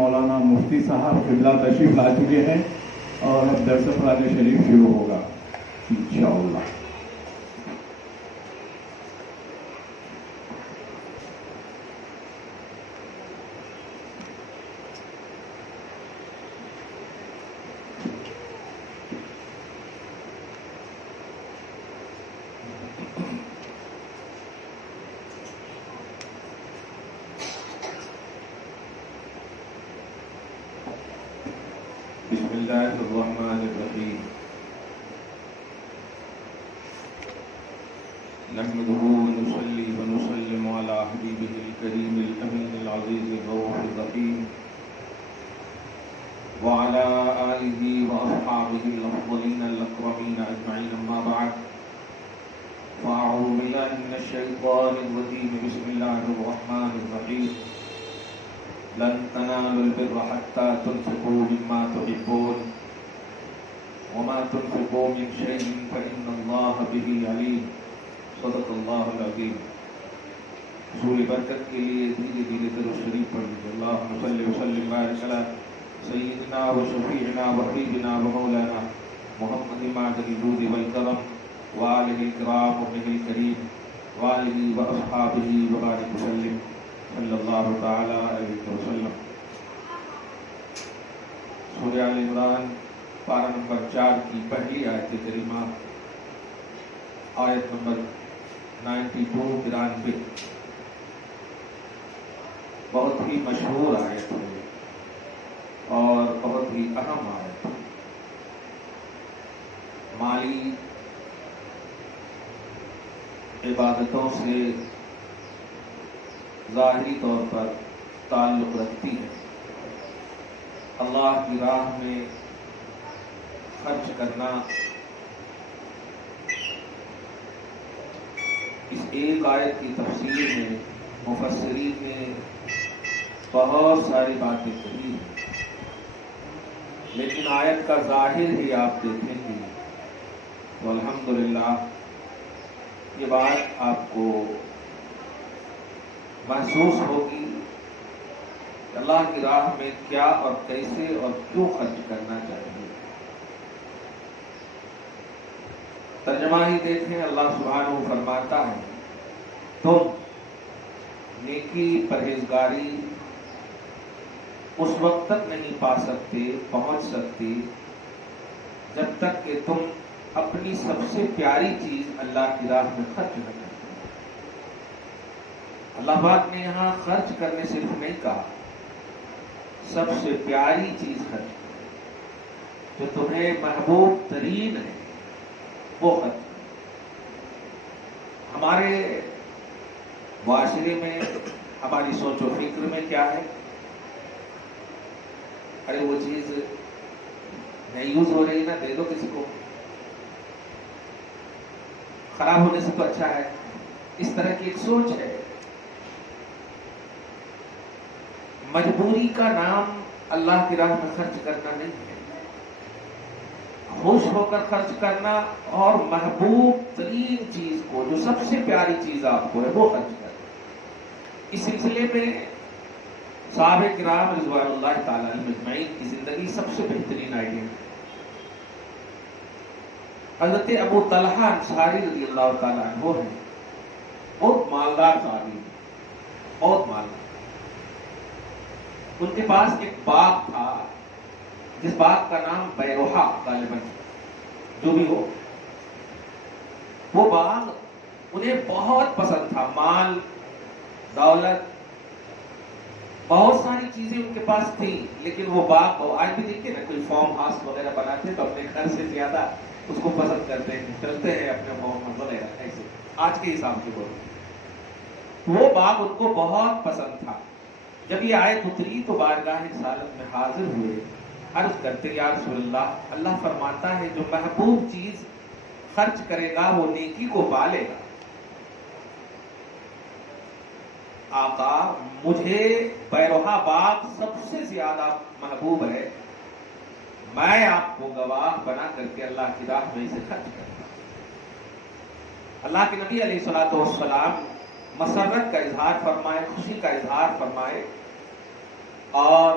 مولانا مفتی صاحب قبلہ تشریف لا چکے ہیں اور اب درس قرآن شریف شروع ہوگا انشاءاللہ۔ بسم اللہ الرحمن الرحیم نحمده ونصلي ونسلم على حبیبه الکریم الامین العزیز الرؤوف الرحیم وعلى آلہ واصحابہ الافضلین الاکرمین اجمعین اما بعد فاعوذ باللہ من الشیطان الرجیم بسم اللہ الرحمن الرحیم لن تنالوا البر حتى تنفقوا مما تحبون وما تنفقوا من شيء فإن الله به عليم صدق اللہ العظیم۔ حصول برکت کے لیے دھیرے دھیرے درود شریف پڑھ لیجیے۔ اللہم صل وسلم وبارک علی سیدنا و شفیعنا و حبیبنا و مولانا محمد معدن الجود والکرم وآلہ الکرام وابنہ الکریم وآلہ واصحابہ وبارک وسلم صلی اللہ تعالی علیہ وسلم۔ سورہ آل عمران پارہ نمبر 4 کی پہلی آیت کریمہ، آیت نمبر 92 بہت ہی مشہور آیت ہے اور بہت ہی اہم آیت ہے۔ مالی عبادتوں سے ظاہری طور پر تعلق رکھتی ہے۔ اللہ کی راہ میں خرچ کرنا اس ایک آیت کی تفسیر میں مفسرین نے بہت ساری باتیں کہی ہیں، لیکن آیت کا ظاہر ہی آپ دیکھیں گے تو الحمدللہ یہ بات آپ کو محسوس ہوگی کہ اللہ کی راہ میں کیا اور کیسے اور کیوں خرچ کرنا چاہیے۔ ترجمہ ہی دیکھیں، اللہ سبحانہ فرماتا ہے تم نیکی پرہیزگاری اس وقت تک نہیں پا سکتے، پہنچ سکتے جب تک کہ تم اپنی سب سے پیاری چیز اللہ کی راہ میں خرچ نہ کرو۔ اللہ پاک نے یہاں خرچ کرنے صرف نہیں کہا، سب سے پیاری چیز خرچ کرو، جو تمہیں محبوب ترین ہے وہ خرچ کرو۔ ہمارے معاشرے میں، ہماری سوچ و فکر میں کیا ہے؟ ارے وہ چیز نہیں یوز ہو رہی نا، دے دو کسی کو، خراب ہونے سے تو اچھا ہے۔ اس طرح کی ایک سوچ ہے۔ مجبوری کا نام اللہ کی راہ میں خرچ کرنا نہیں ہے، خوش ہو کر خرچ کرنا اور محبوب ترین چیز کو، جو سب سے پیاری چیز آپ کو ہے، وہ خرچ کرنا۔ اس سلسلے میں صحابہ کرام رضوان اللہ تعالی علیہم اجمعین کی زندگی سب سے بہترین آئیڈیا ہے۔ حضرت ابو طلحہ انصاری رضی اللہ تعالیٰ عنہ ہیں، بہت مالدار صحابی، بہت مالدار۔ ان کے پاس ایک باغ تھا جس باغ کا نام بیروحہ غالباً، جو بھی ہو، وہ باغ انہیں بہت پسند تھا۔ مال، دولت، بہت ساری چیزیں ان کے پاس تھی، لیکن وہ باغ، آج بھی دیکھیے نا کوئی فارم ہاؤس وغیرہ بناتے تو اپنے گھر سے زیادہ اس کو پسند کرتے ہیں، چلتے ہیں اپنے فارم ہاؤس وغیرہ، ایسے آج کے حساب سے بولتے۔ وہ باغ ان کو بہت پسند تھا۔ جب یہ آیت اتری تو بارگاہ رسالت میں حاضر ہوئے، عرض کرتے یا رسول اللہ، اللہ فرماتا ہے جو محبوب چیز خرچ کرے گا وہ نیکی کو پالے گا۔ آقا، مجھے بیروحہ باغ سب سے زیادہ محبوب ہے، میں آپ کو گواہ بنا کر کے اللہ کی راہ میں اسے خرچ کرتا ہوں۔ اللہ کے نبی علیہ الصلوۃ والسلام مسرت کا اظہار فرمائے، خوشی کا اظہار فرمائے اور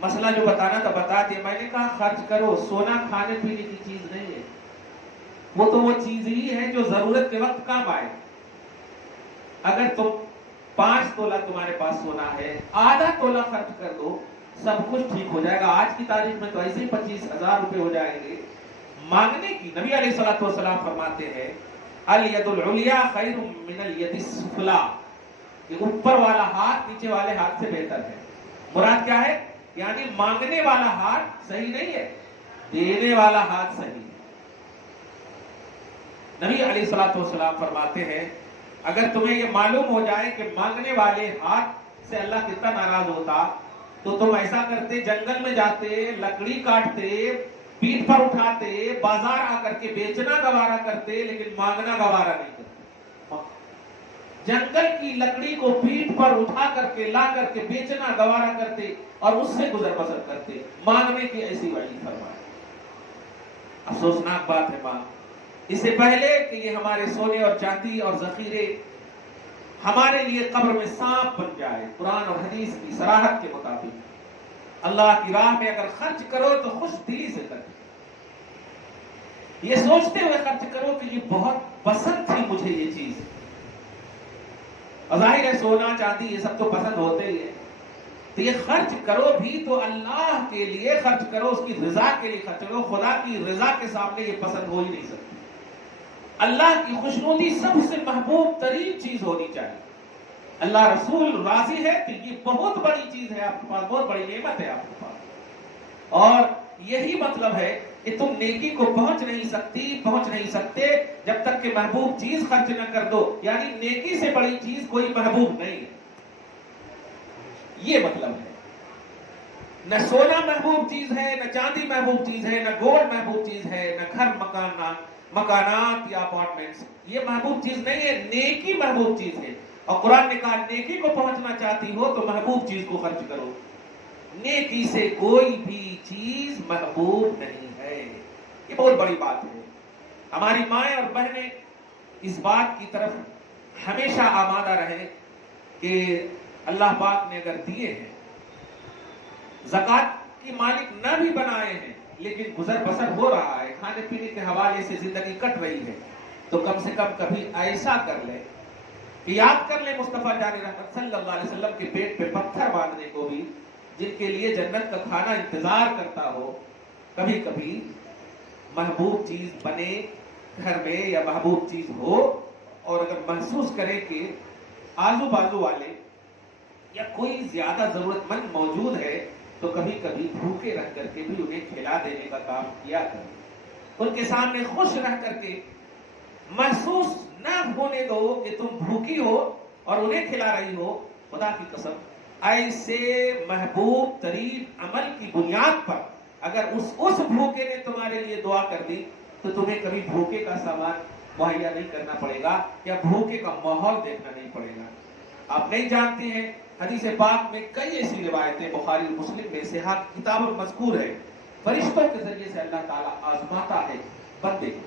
مسئلہ جو بتانا تھا بتا دیا. میں نے کہا خرچ کرو. سونا کھانے پینے کی چیز نہیں ہے, وہ تو وہ چیز ہی ہے جو ضرورت کے وقت کام آئے. اگر تم 5 تولہ تمہارے پاس سونا ہے, آدھا تولہ خرچ کر دو, سب کچھ ٹھیک ہو جائے گا. آج کی تاریخ میں تو ایسے ہی 25,000 روپے ہو جائیں گے. مانگنے کی نبی علیہ الصلوۃ والسلام فرماتے ہیں الید العلیٰ خیر من الید السفلیٰ, کہ اوپر والا ہاتھ نیچے والے ہاتھ سے بہتر ہے. مراد کیا ہے؟ یعنی مانگنے والا ہاتھ صحیح نہیں ہے, دینے والا ہاتھ صحیح ہے. نبی علیہ الصلوۃ والسلام فرماتے ہیں اگر تمہیں یہ معلوم ہو جائے کہ مانگنے والے ہاتھ سے اللہ کتنا ناراض ہوتا تو تم ایسا کرتے, جنگل میں جاتے, لکڑی کاٹتے, پیٹھ پر اٹھاتے, بازار آ کر کے بیچنا گوارا کرتے, لیکن مانگنا گوارا نہیں کرتے. جنگل کی لکڑی کو پیٹھ پر اٹھا کر کے لا کر کے بیچنا گوارا کرتے اور اس سے گزر بسر کرتے. مانگنے کی ایسی وعید فرمائے. افسوسناک بات ہے ماں, اس سے پہلے کہ یہ ہمارے سونے اور چاندی اور ذخیرے ہمارے لیے قبر میں سانپ بن جائے, قرآن اور حدیث کی صراحت کے مطابق اللہ کی راہ میں اگر خرچ کرو تو خوش دلی سے کرو, یہ سوچتے ہوئے خرچ کرو کہ یہ بہت پسند تھی مجھے یہ چیز. ظاہر ہے سونا چاندی یہ سب تو پسند ہوتے ہی ہے, تو یہ خرچ کرو بھی تو اللہ کے لیے خرچ کرو, اس کی رضا کے لیے خرچ کرو. خدا کی رضا کے سامنے یہ پسند ہو ہی نہیں سکتی. اللہ کی خوشنودی سب سے محبوب ترین چیز ہونی چاہیے. اللہ رسول راضی ہے تو یہ بہت بڑی چیز ہے آپ کے پاس, بہت بڑی نعمت ہے آپ کے پاس. اور یہی مطلب ہے کہ تم نیکی کو پہنچ نہیں سکتے جب تک کہ محبوب چیز خرچ نہ کر دو. یعنی نیکی سے بڑی چیز کوئی محبوب نہیں ہے, یہ مطلب ہے. نہ سونا محبوب چیز ہے, نہ چاندی محبوب چیز ہے, نہ گولڈ محبوب چیز ہے, نہ گھر مکانات یا اپارٹمنٹس, یہ محبوب چیز نہیں ہے. نیکی محبوب چیز ہے. اور قرآن نے کہا نیکی کو پہنچنا چاہتی ہو تو محبوب چیز کو خرچ کرو. نیکی سے کوئی بھی چیز محبوب نہیں ہے. یہ بہت بڑی بات ہے. ہماری مائیں اور بہنیں اس بات کی طرف ہمیشہ آمادہ رہیں کہ اللہ پاک نے اگر دیے ہیں, زکوٰۃ کی مالک نہ بھی بنائے ہیں, لیکن گزر بسر ہو رہا ہے, کھانے پینے کے حوالے سے زندگی کٹ رہی ہے, تو کم سے کم کبھی ایسا کر لیں کہ یاد کر لیں مصطفیٰ جان رحمت صلی اللہ علیہ وسلم کے پیٹ پہ پتھر باندھنے کو بھی, جن کے لیے جنت کا کھانا انتظار کرتا ہو. کبھی کبھی محبوب چیز بنے گھر میں یا محبوب چیز ہو, اور اگر محسوس کرے کہ آزو بازو والے یا کوئی زیادہ ضرورت مند موجود ہے تو کبھی کبھی بھوکے رہ کر کے بھی انہیں کھلا دینے کا کام کیا کریں. ان کے سامنے خوش رہ کر کے محسوس نہ ہونے دو کہ تم بھوکی ہو اور انہیں کھلا رہی ہو. خدا کی قسم ایسے محبوب ترین عمل کی بنیاد پر اگر اس بھوکے نے تمہارے لیے دعا کر دی تو تمہیں کبھی بھوکے کا سامان مہیا نہیں کرنا پڑے گا یا بھوکے کا ماحول دیکھنا نہیں پڑے گا. آپ نہیں جانتے ہیں حدیث پاک میں کئی ایسی روایتیں بخاری اور مسلم میں سے کتاب میں مذکور ہے, فرشتوں کے ذریعے سے اللہ تعالیٰ آزماتا ہے بندے کو.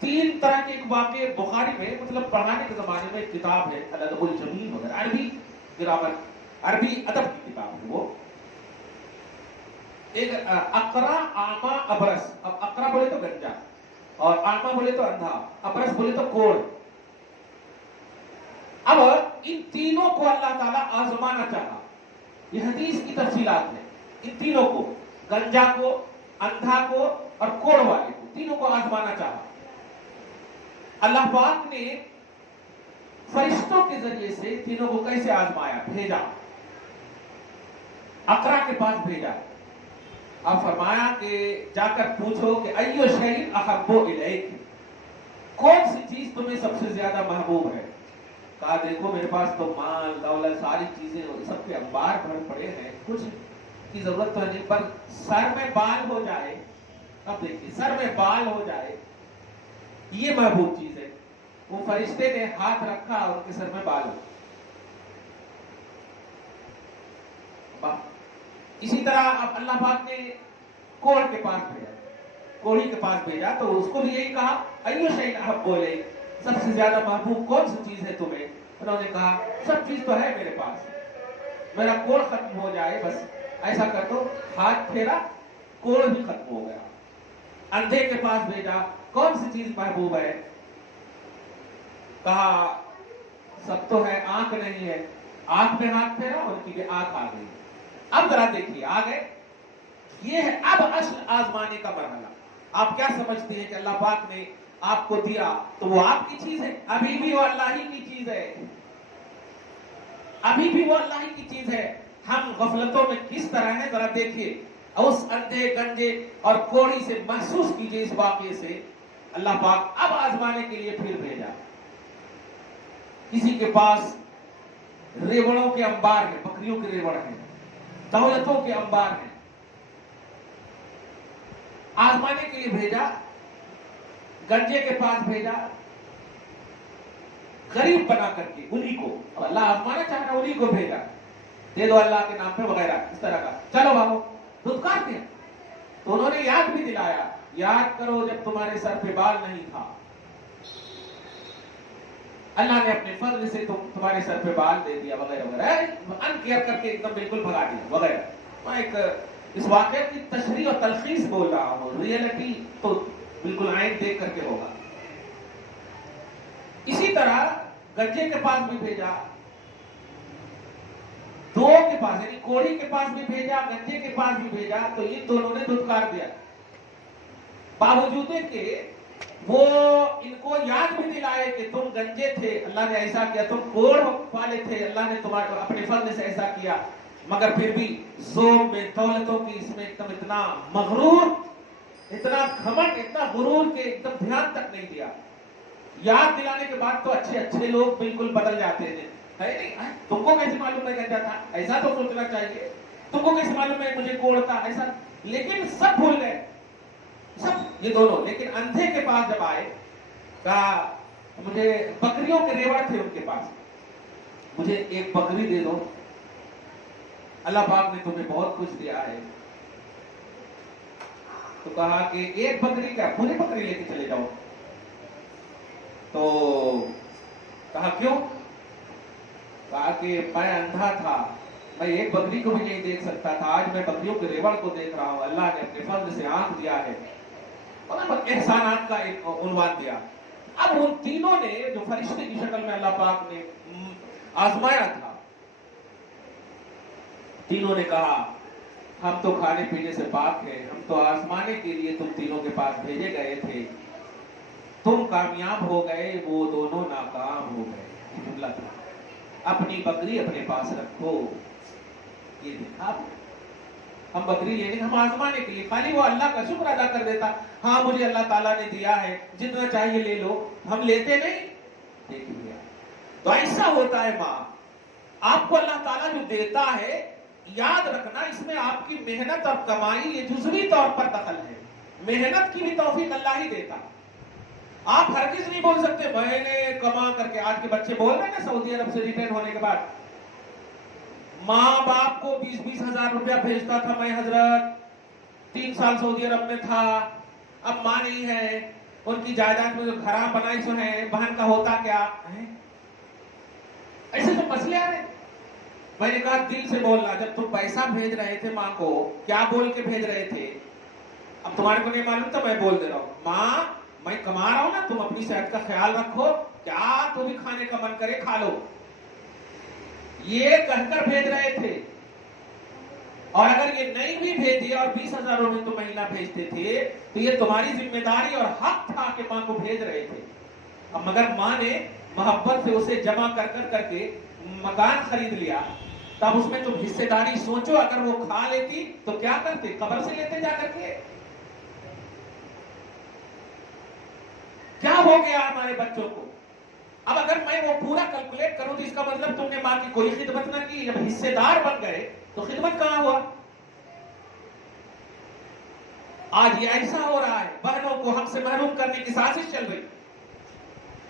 3 طرح کے واقعے بخاری میں, مطلب پڑھانے کے زمانے میں کتاب ہے الادب الجمیل وغیرہ, عربی گرامر عربی ادب کی کتاب ہے وہ. ایک اقرا آما ابرس. اب اقرا بولے تو گنجا, اور آما بولے تو اندھا, ابرس بولے تو کوڑ. اب ان تینوں کو اللہ تعالیٰ آزمانا چاہا. یہ حدیث کی تفصیلات ہے. ان تینوں کو, گنجا کو, اندھا کو اور کوڑ والے کو, تینوں کو آزمانا چاہا. اللہ پاک نے فرشتوں کے ذریعے سے تینوں کو کیسے آزمایا؟ بھیجا, اقرا کے پاس بھیجا. اب فرمایا کہ جا کر پوچھو کہ ایو شیء احب الیک, کون سی چیز تمہیں سب سے زیادہ محبوب ہے؟ کہا دیکھو میرے پاس تو مال دولت ساری چیزیں سب کے انبار بھر پڑے ہیں, کچھ کی ضرورت تو نہیں, پر سر میں بال ہو جائے. اب دیکھیے سر میں بال ہو جائے یہ محبوب چیز ہے. وہ فرشتے نے ہاتھ رکھا اور ان کے سر میں بال ہو. اسی طرح اب اللہ پاک نے کوڑ کے پاس بھیجا, کوڑی کے پاس بھیجا تو اس کو بھی یہی کہا ایو شیء احب الیک, سب سے زیادہ محبوب کون سی چیز ہے تمہیں؟ انہوں نے کہا سب چیز تو ہے میرے پاس, میرا کوڑ ختم ہو جائے، بس ایسا کر دو، ہاتھ پھیرا، کوڑ بھی ختم ہو گیا۔ اندھے کے پاس بھیجا، کون سی چیز محبوب ہے؟ کہا سب تو ہے، آنکھ نہیں ہے۔ آنکھ پہ ہاتھ پھیرا، ان کی بھی آنکھ آ گئی۔ اب ذرا دیکھیے، آ گئے، یہ ہے اب اصل آزمانے کا مرحلہ۔ آپ کیا سمجھتے ہیں کہ اللہ پاک نے آپ کو دیا تو وہ آپ کی چیز ہے؟ ابھی بھی وہ اللہ ہی کی چیز ہے، ابھی بھی وہ اللہ ہی کی چیز ہے۔ ہم غفلتوں میں کس طرح ہیں ذرا دیکھیے۔ اس اندھے گنجے اور کوڑی سے محسوس کیجئے اس واقعے سے، اللہ پاک اب آزمانے کے لیے پھر بھیجا۔ کسی کے پاس ریوڑوں کے انبار ہیں، بکریوں کے ریوڑ ہیں، دولتوں کے انبار ہیں، آزمانے کے لیے بھیجا۔ گنجے کے پاس بھیجا، غریب بنا کر کے انہی کو، اب اللہ آزمانا چاہ رہا، انہی کو بھیجا، دے دو اللہ کے نام پہ وغیرہ اس طرح کا، چلو بابو دھتکار دیا۔ تو انہوں نے یاد بھی دلایا، یاد کرو جب تمہارے سر پہ بال نہیں تھا، اللہ نے اپنے فضل سے تمہارے سر پہ بال دے دیا وغیرہ وغیرہ، ان کیئر کر کے ایک دم بالکل بھگا دیا وغیرہ۔ میں ایک اس واقعے کی تشریح اور تلخیص بول رہا ہوں، ریئلٹی تو بالکل عین دیکھ کر کے ہوگا۔ اسی طرح گنجے کے پاس بھی بھیجا، دو کے پاس یعنی کوڑی کے پاس بھی بھیجا، گنجے کے پاس بھی بھیجا، تو ان دونوں نے دھتکار دیا۔ باوجود کہ وہ ان کو یاد بھی دلائے کہ تم گنجے تھے، اللہ نے ایسا کیا، تم کوڑ والے تھے، اللہ نے تمہارے اپنے فضل سے ایسا کیا، مگر پھر بھی ذوق میں، دولتوں کی اس میں ایک دم اتنا مغرور، اتنا گھمنڈ، اتنا غرور کہ ایک دم دھیان تک نہیں دیا۔ یاد دلانے کے بعد تو اچھے اچھے لوگ بالکل بدل جاتے ہیں، ہے نہیں؟ تم کو کیسے معلوم ہے گنجا تھا؟ ایسا تو سوچنا چاہیے۔ تم کو کیسے معلوم ہے مجھے کوڑ تھا؟ ایسا، لیکن سب بھول گئے، سب یہ دونوں۔ لیکن اندھے کے پاس جب آئے، کہا مجھے بکریوں کے ریوڑ تھے ان کے پاس، مجھے ایک بکری دے دو، اللہ پاک نے تمہیں بہت کچھ دیا ہے۔ تو کہا کہ ایک بکری کا پوری بکری لے کے چلے جاؤ۔ تو کہا کیوں؟ کہا کہ میں اندھا تھا، میں ایک بکری کو بھی نہیں دیکھ سکتا تھا، آج میں بکریوں کے ریوڑ کو دیکھ رہا ہوں، اللہ نے اپنے فضل سے آنکھ دیا ہے، احسانات کا ایک عنوان دیا۔ اب ان تینوں نے جو فرشتے کی شکل میں اللہ پاک نے آزمایا تھا، تینوں نے کہا ہم تو کھانے پینے سے پاک ہیں، ہم تو آزمانے کے لیے تم تینوں کے پاس بھیجے گئے تھے، تم کامیاب ہو گئے، وہ دونوں ناکام ہو گئے۔ جملہ تھا، اپنی بکری اپنے پاس رکھو۔ یہ دیکھا ہم بکری لینے، ہم آزمانے کے لیے، خالی وہ اللہ کا شکر ادا کر دیتا، ہاں مجھے اللہ تعالیٰ نے دیا ہے، جتنا چاہیے لے لو، ہم لیتے نہیں، دیکھ لیا۔ تو ایسا ہوتا ہے ماں، آپ کو اللہ تعالیٰ جو دیتا ہے، یاد رکھنا اس میں آپ کی محنت اور کمائی یہ جزوی طور پر دخل ہے، محنت کی بھی توفیق اللہ ہی دیتا۔ آپ ہرگز نہیں بول سکتے میں نے کما کر کے، آج کے بچے بول رہے ہیں نا سعودی عرب سے ریٹائر ہونے کے بعد، ماں باپ کو 20-20 ہزار روپیہ بھیجتا تھا میں حضرت، 3 سال سعودی عرب میں تھا، اب ماں نہیں ہے، ان کی جائیداد میں جو گھراں بنائی سو ہے، بہن کا ہوتا کیا ہے؟ ایسے تو مسئلے آ رہے۔ میں نے کہا دل سے بولنا، جب تم پیسہ بھیج رہے تھے ماں کو، کیا بول کے بھیج رہے تھے؟ اب تمہارے کو نہیں معلوم تو میں بول دے رہا ہوں، ماں میں کما رہا ہوں نا، تم اپنی صحت کا خیال رکھو، کیا تو بھی کھانے کا من کرے کھا لو، یہ کہہ کر بھیج رہے تھے۔ اور اگر یہ نہیں بھی بھیجے اور 20,000 روپے تو مہینہ بھیجتے تھے، تو یہ تمہاری ذمہ داری اور حق تھا کہ ماں کو بھیج رہے تھے۔ اب مگر ماں نے محبت سے اسے جمع کر کے مکان خرید لیا، تب اس میں تم حصے داری سوچو، اگر وہ کھا لیتی تو کیا کرتے؟ قبر سے لیتے جا کر کے۔ کیا ہو گیا ہمارے بچوں کو؟ اب اگر میں وہ پورا کیلکولیٹ کروں تو اس کا مطلب تم نے ماں کی کوئی خدمت نہ کی، جب حصے دار بن گئے تو خدمت کہاں ہوا؟ آج یہ ایسا ہو رہا ہے، بہنوں کو ہم سے محروم کرنے کی سازش چل رہی،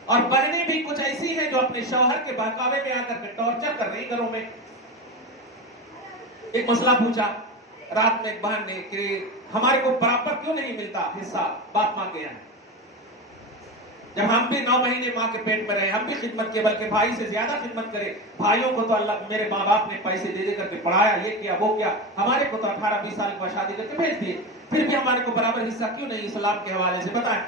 اور بہنیں بھی کچھ ایسی ہیں جو اپنے شوہر کے بہکاوے میں آ کر کے ٹارچر کر رہی گھروں میں۔ ایک مسئلہ پوچھا رات میں ایک بہن نے کہ ہمارے کو برابر کیوں نہیں ملتا حصہ باپ ماں کے یہاں؟ جب ہم بھی 9 مہینے ماں کے پیٹ میں رہے ہم بھی خدمت کے بلکہ بھائی سے زیادہ خدمت کرے. بھائیوں کو تو اللہ میرے ماں باپ نے پیسے دے کر کے پڑھایا, یہ کیا وہ کیا, ہمارے کو تو 18-20 سال کے بعد شادی کر کے بھیج دیے, پھر بھی ہمارے کو برابر حصہ کیوں نہیں اسلام کے حوالے سے بتائیں.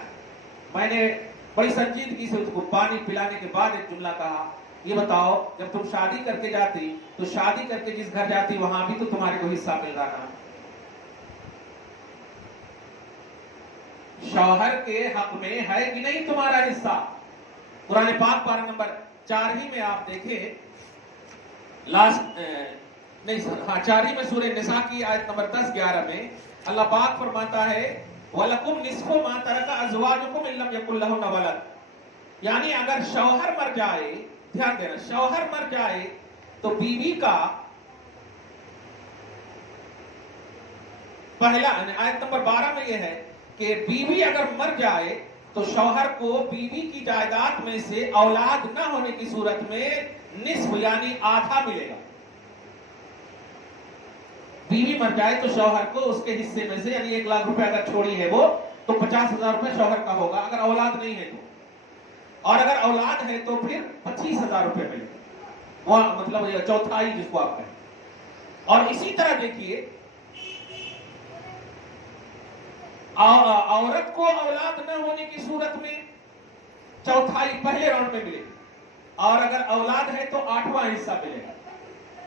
میں نے بڑی سنجیدگی سے اس کو پانی پلانے کے بعد ایک جملہ کہا, یہ بتاؤ جب تم شادی کر کے جاتی تو شادی کر کے جس گھر جاتی وہاں بھی تو تمہارے کو حصہ مل رہا نا. شوہر کے حق میں ہے کہ نہیں تمہارا حصہ؟ قرآن پاک پارہ نمبر 4 ہی میں آپ دیکھیں, چار ہی میں سورہ نساء کی آیت نمبر 10-11 میں اللہ پاک فرماتا ہے وَلَكُمْ نِصْفُ مَا تَرَكَ أَزْوَاجُكُمْ إِن لَّمْ يَكُن لَّهُنَّ وَلَدٌ. یعنی اگر شوہر مر جائے, دھیان دینا, شوہر مر جائے تو بیوی کا پہلا, آیت نمبر 12 میں یہ ہے کہ بیوی اگر مر جائے تو شوہر کو بیوی کی جائیداد میں سے اولاد نہ ہونے کی صورت میں نصف یعنی آدھا ملے گا. بیوی مر جائے تو شوہر کو اس کے حصے میں سے یعنی 1 لاکھ روپے اگر چھوڑی ہے وہ تو 50,000 روپے شوہر کا ہوگا اگر اولاد نہیں ہے تو, اور اگر اولاد ہے تو پھر 25,000 روپے ملے گا, وہ مطلب چوتھائی جس کو آپ کہیں. اور اسی طرح دیکھیے عورت کو اولاد نہ ہونے کی صورت میں چوتھائی پہلے راؤنڈ میں ملے گی, اور اگر اولاد ہے تو 8واں حصہ ملے گا.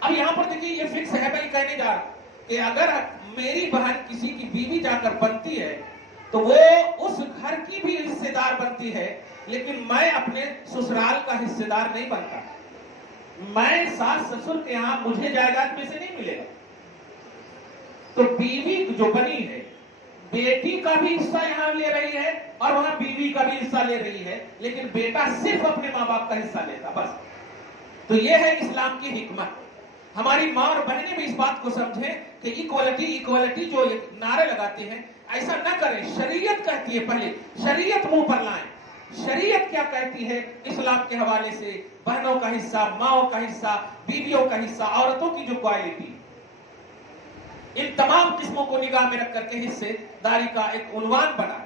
اب یہاں پر دیکھیے یہ فکس ہے, میں کہنے جا رہا کہ اگر میری بہن کسی کی بیوی جا کر بنتی ہے تو وہ اس گھر کی بھی حصے دار بنتی ہے, لیکن میں اپنے سسرال کا حصے دار نہیں بنتا. میں ساس سسر کے یہاں مجھے جائیداد میں سے نہیں ملے گا. تو بیوی جو بنی ہے بیٹی کا بھی حصہ یہاں لے رہی ہے اور وہاں بیوی کا بھی حصہ لے رہی ہے, لیکن بیٹا صرف اپنے ماں باپ کا حصہ لیتا بس. تو یہ ہے اسلام کی حکمت. ہماری ماں اور بہنیں بھی اس بات کو سمجھیں کہ ایکوالٹی ایکوالٹی جو نعرے لگاتے ہیں ایسا نہ کریں. شریعت کہتی ہے پہلے شریعت منہ پر لائیں. شریعت کیا کہتی ہے اسلام کے حوالے سے؟ بہنوں کا حصہ, ماؤں کا حصہ, بیویوں کا حصہ, عورتوں کی جو کوالٹی, ان تمام قسموں کو نگاہ میں رکھ کر کے حصے داری کا ایک عنوان بنا ہے.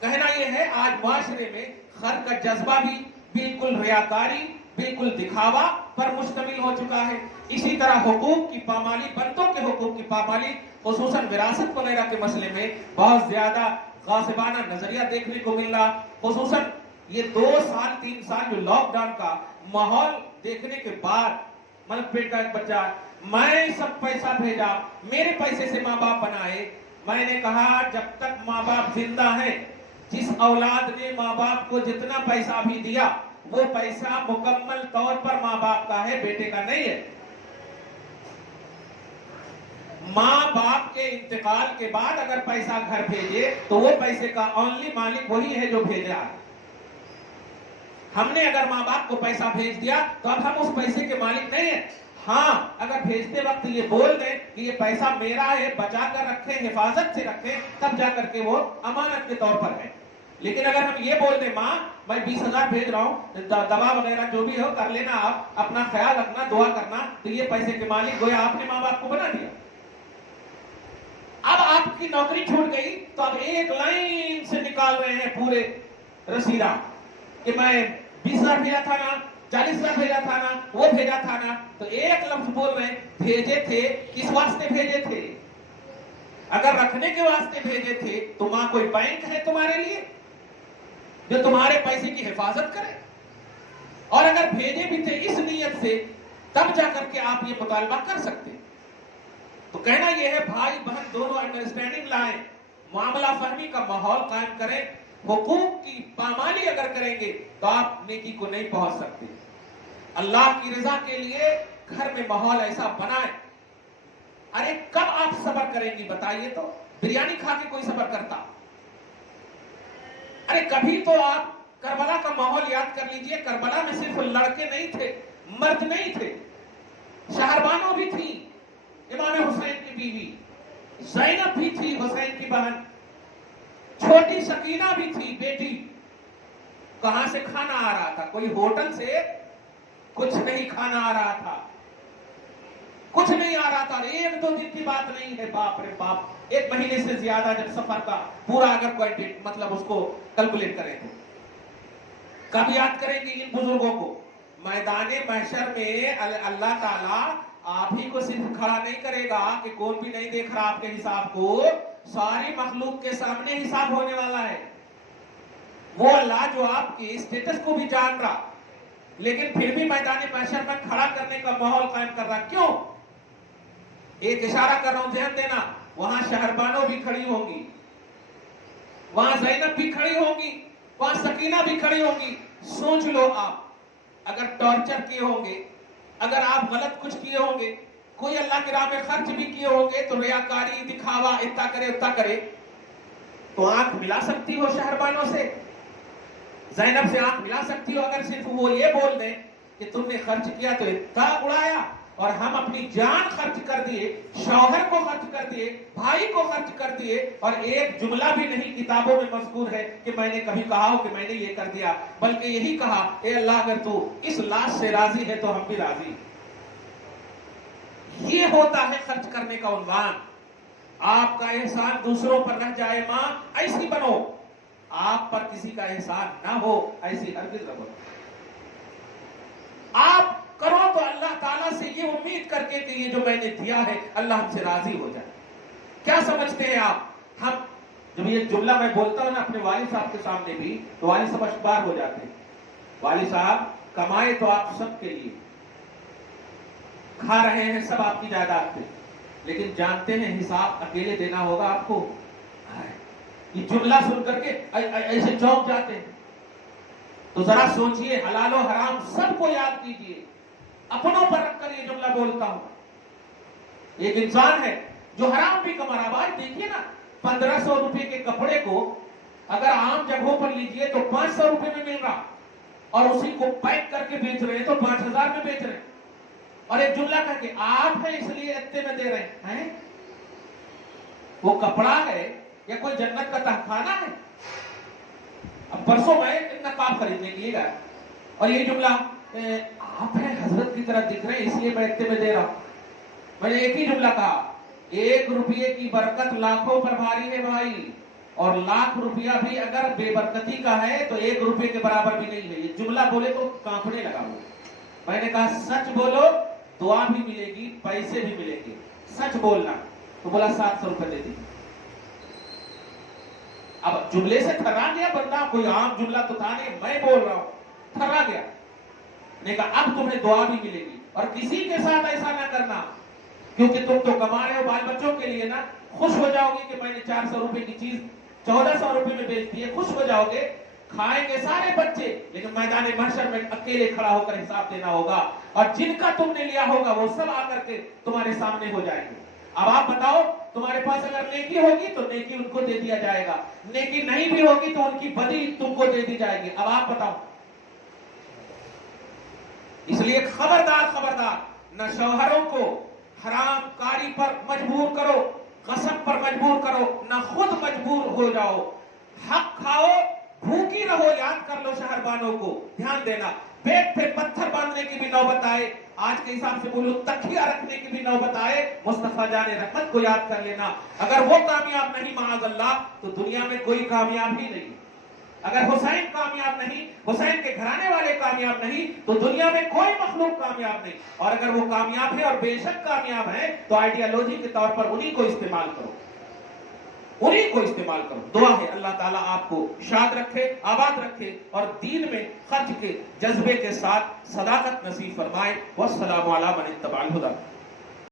کہنا یہ ہے آج معاشرے میں خرچ کا جذبہ بھی بالکل ریاکاری, بالکل دکھاوا پر مشتمل ہو چکا ہے. اسی طرح حقوق کی پامالی, بندوں کے حقوق کی پامالی, خصوصاً وراثت وغیرہ کے مسئلے میں بہت زیادہ غاصبانہ نظریہ دیکھنے کو مل رہا. خصوصاً یہ 2-3 سال جو لاک ڈاؤن کا ماحول دیکھنے کے بعد, مطلب پیٹ کا ایک بچہ, میں سب پیسہ بھیجا, میرے پیسے سے ماں باپ بنائے. میں نے کہا جب تک ماں باپ زندہ ہیں, جس اولاد نے ماں باپ کو جتنا پیسہ بھی دیا وہ پیسہ مکمل طور پر ماں باپ کا ہے, بیٹے کا نہیں ہے. ماں باپ کے انتقال کے بعد اگر پیسہ گھر بھیجے تو وہ پیسے کا اونلی مالک وہی ہے جو بھیجا. ہم نے اگر ماں باپ کو پیسہ بھیج دیا تو اب ہم اس پیسے کے مالک نہیں ہیں. ہاں اگر بھیجتے وقت یہ بول دیں کہ یہ پیسہ میرا ہے, بچا کر رکھیں, حفاظت سے رکھیں, تب جا کر کے وہ امانت کے طور پر ہے. لیکن اگر ہم یہ بول دیں ماں میں 20,000 بھیج رہا ہوں, دوا وغیرہ جو بھی ہو کر لینا, آپ اپنا خیال رکھنا, دعا کرنا, تو یہ پیسے کے مالک گویا آپ نے ماں باپ کو بنا دیا. اب آپ کی نوکری چھوٹ گئی تو اب ایک لائن سے نکال رہے ہیں پورے رسیدہ کہ میں 20,000 بھیجا تھا نا, 40,000 بھیجا تھا نا, وہ بھیجا تھا نا. تو ایک لفظ بول رہے ہیں بھیجے تھے, کس واسطے بھیجے تھے؟ اگر رکھنے کے واسطے بھیجے تھے تو ماں کوئی بینک ہے تمہارے لیے جو تمہارے پیسے کی حفاظت کرے؟ اور اگر بھیجے بھی تھے اس نیت سے تب جا کر کے آپ یہ مطالبہ کر سکتے. تو کہنا یہ ہے بھائی بہن دونوں انڈرسٹینڈنگ لائیں, معاملہ فہمی کا ماحول قائم کریں. حقوق کی پامالی اگر کریں گے تو آپ نیکی کو نہیں پہنچ سکتے. اللہ کی رضا کے لیے گھر میں ماحول ایسا بنائیں. ارے کب آپ صبر کریں گی بتائیے تو؟ بریانی کھا کے کوئی صبر کرتا؟ ارے کبھی تو آپ کربلا کا ماحول یاد کر لیجئے. کربلا میں صرف لڑکے نہیں تھے, مرد نہیں تھے, شہربانوں بھی تھی. امام حسین کی بیوی زینب بھی تھی, حسین کی بہن, چھوٹی سکینہ بھی تھی بیٹی. کہاں سے کھانا آ رہا تھا؟ کوئی ہوٹل سے کچھ نہیں کھانا آ رہا تھا, کچھ نہیں آ رہا تھا. 1-2 دن کی بات نہیں ہے, باپ رے باپ, 1 مہینے سے زیادہ جب سفر کا پورا اگر کوئی مطلب اس کو کیلکولیٹ کریں تو کب یاد کریں گے ان بزرگوں کو؟ میدان محشر میں اللہ تعالیٰ آپ ہی کو صرف کھڑا نہیں کرے گا کہ کون بھی نہیں دیکھ رہا آپ کے حساب کو، ساری مخلوق کے سامنے حساب ہونے والا ہے۔ وہ اللہ جو آپ کے اسٹیٹس کو بھی جان رہا لیکن پھر بھی میدان محشر میں کھڑا کرنے کا ماحول قائم کر رہا، کیوں؟ ایک اشارہ کر رہا ہوں، ذہن دینا، وہاں شہربانو بھی کھڑی ہوں گی، وہاں زینب بھی کھڑی ہوں گی، وہاں سکینہ بھی کھڑی ہوں گی۔ سوچ لو آپ اگر ٹارچر کیے ہوں گے، اگر آپ غلط کچھ کیے ہوں گے، کوئی اللہ کی راہ میں خرچ بھی کیے ہوں گے تو ریاکاری، دکھاوا، اتنا کرے اتنا کرے، تو آنکھ ملا سکتی ہو شہربانوں سے؟ زینب سے آنکھ ملا سکتی ہو اگر صرف وہ یہ بول دیں کہ تم نے خرچ کیا تو اتنا اڑایا، اور ہم اپنی جان خرچ کر دیے، شوہر کو خرچ کر دیے، بھائی کو خرچ کر دیے، اور ایک جملہ بھی نہیں کتابوں میں مذکور ہے کہ میں نے کبھی کہا ہو کہ میں نے یہ کر دیا، بلکہ یہی کہا اے اللہ اگر تو اس لاش سے راضی ہے تو ہم بھی راضی۔ یہ ہوتا ہے خرچ کرنے کا عنوان۔ آپ کا احسان دوسروں پر رہ جائے ماں، ایسی بنو، آپ پر کسی کا احسان نہ ہو، ایسی ہرگز نہ بنو۔ آپ کرو تو اللہ تعالیٰ سے یہ امید کر کے کہ یہ جو میں نے دیا ہے اللہ ہم سے راضی ہو جائے۔ کیا سمجھتے ہیں آپ؟ ہم جب یہ جملہ میں بولتا ہوں نا اپنے والد صاحب کے سامنے بھی تو والد صاحب اشبار ہو جاتے ہیں۔ والد صاحب کمائے تو آپ سب کے لیے، کھا رہے ہیں سب آپ کی جائیداد پہ، لیکن جانتے ہیں حساب اکیلے دینا ہوگا آپ کو۔ یہ جملہ سن کر کے ایسے چونک جاتے ہیں، تو ذرا سوچئے، حلال و حرام سب کو یاد کیجئے، اپنوں پر رکھ کر یہ جملہ بولتا ہوں۔ ایک انسان ہے جو حرام بھی کما رہا، آج دیکھیے نا 1500 روپے کے کپڑے کو اگر عام جگہوں پر لیجئے تو 500 روپے میں مل رہا، اور اسی کو پیک کر کے بیچ رہے ہیں تو 5000 میں بیچ رہے ہیں، اور ایک جملہ کہہ کے آپ ہیں اس لیے اتنے میں دے رہے ہیں۔ وہ کپڑا ہے یا کوئی جنت کا تہخانہ ہے؟ اب پرسوں میں ایک نقاب خریدنے کے لیے گیا، اور یہ جملہ آپ ہیں حضرت کی طرح دکھ رہے ہیں اس لیے میں اتنے میں دے رہا ہوں۔ میں نے ایک ہی جملہ کہا، 1 روپیے کی برکت لاکھوں پر بھاری ہے بھائی، اور 1,00,000 روپیہ بھی اگر بے برکتی کا ہے تو 1 روپے کے برابر بھی نہیں ہے۔ یہ جملہ بولے تو کانپنے لگا وہ۔ میں نے کہا سچ بولو، دعا بھی ملے گی، پیسے بھی ملیں گے، سچ بولنا۔ تو بولا 700 روپے دے دی۔ اب جملے سے تھرا گیا بندہ، کوئی عام جملہ تو تھا نہیں، میں بول رہا ہوں، تھرا گیا۔ نے کہا اب تمہیں دعا بھی ملے گی، اور کسی کے ساتھ ایسا نہ کرنا، کیونکہ تم تو کما رہے ہو بال بچوں کے لیے نا، خوش ہو جاؤ گے کہ میں نے 400 روپے کی چیز 1400 روپے میں بیچ دی ہے، خوش ہو جاؤ گے، کھائیں گے سارے بچے، لیکن میدان محشر میں اکیلے کھڑا ہو کر حساب دینا ہوگا، اور جن کا تم نے لیا ہوگا وہ سب آ کر کے تمہارے سامنے ہو جائیں گے۔ اب آپ بتاؤ، تمہارے پاس اگر نیکی ہوگی تو نیکی ان کو دے دیا جائے گا، نیکی نہیں بھی ہوگی تو ان کی بدی تم کو دے دی جائے گی۔ اب آپ بتاؤ، اس لیے خبردار خبردار، نہ شوہروں کو حرام کاری پر مجبور کرو، غصب پر مجبور کرو، نہ خود مجبور ہو جاؤ، حق کھاؤ، بھوکی رہو۔ یاد کر لو شہربانوں کو، دھیان دینا، پیٹ پہ پتھر باندھنے کی بھی نوبت آئے، آج کے حساب سے بولو تکیہ رکھنے کی بھی نوبت آئے، مصطفیٰ جان رحمت کو یاد کر لینا۔ اگر وہ کامیاب نہیں معاذ اللہ تو دنیا میں کوئی کامیاب ہی نہیں۔ اگر حسین کامیاب نہیں، حسین کے گھرانے والے کامیاب نہیں تو دنیا میں کوئی مخلوق کامیاب نہیں، اور اگر وہ کامیاب ہے اور بے شک کامیاب ہے تو آئیڈیالوجی کے طور پر انہی کو استعمال کرو، انہی کو استعمال کرو۔ دعا ہے اللہ تعالیٰ آپ کو شاد رکھے، آباد رکھے، اور دین میں خرچ کے جذبے کے ساتھ صداقت نصیب فرمائے۔ والسلام علی من اتبع الہدی۔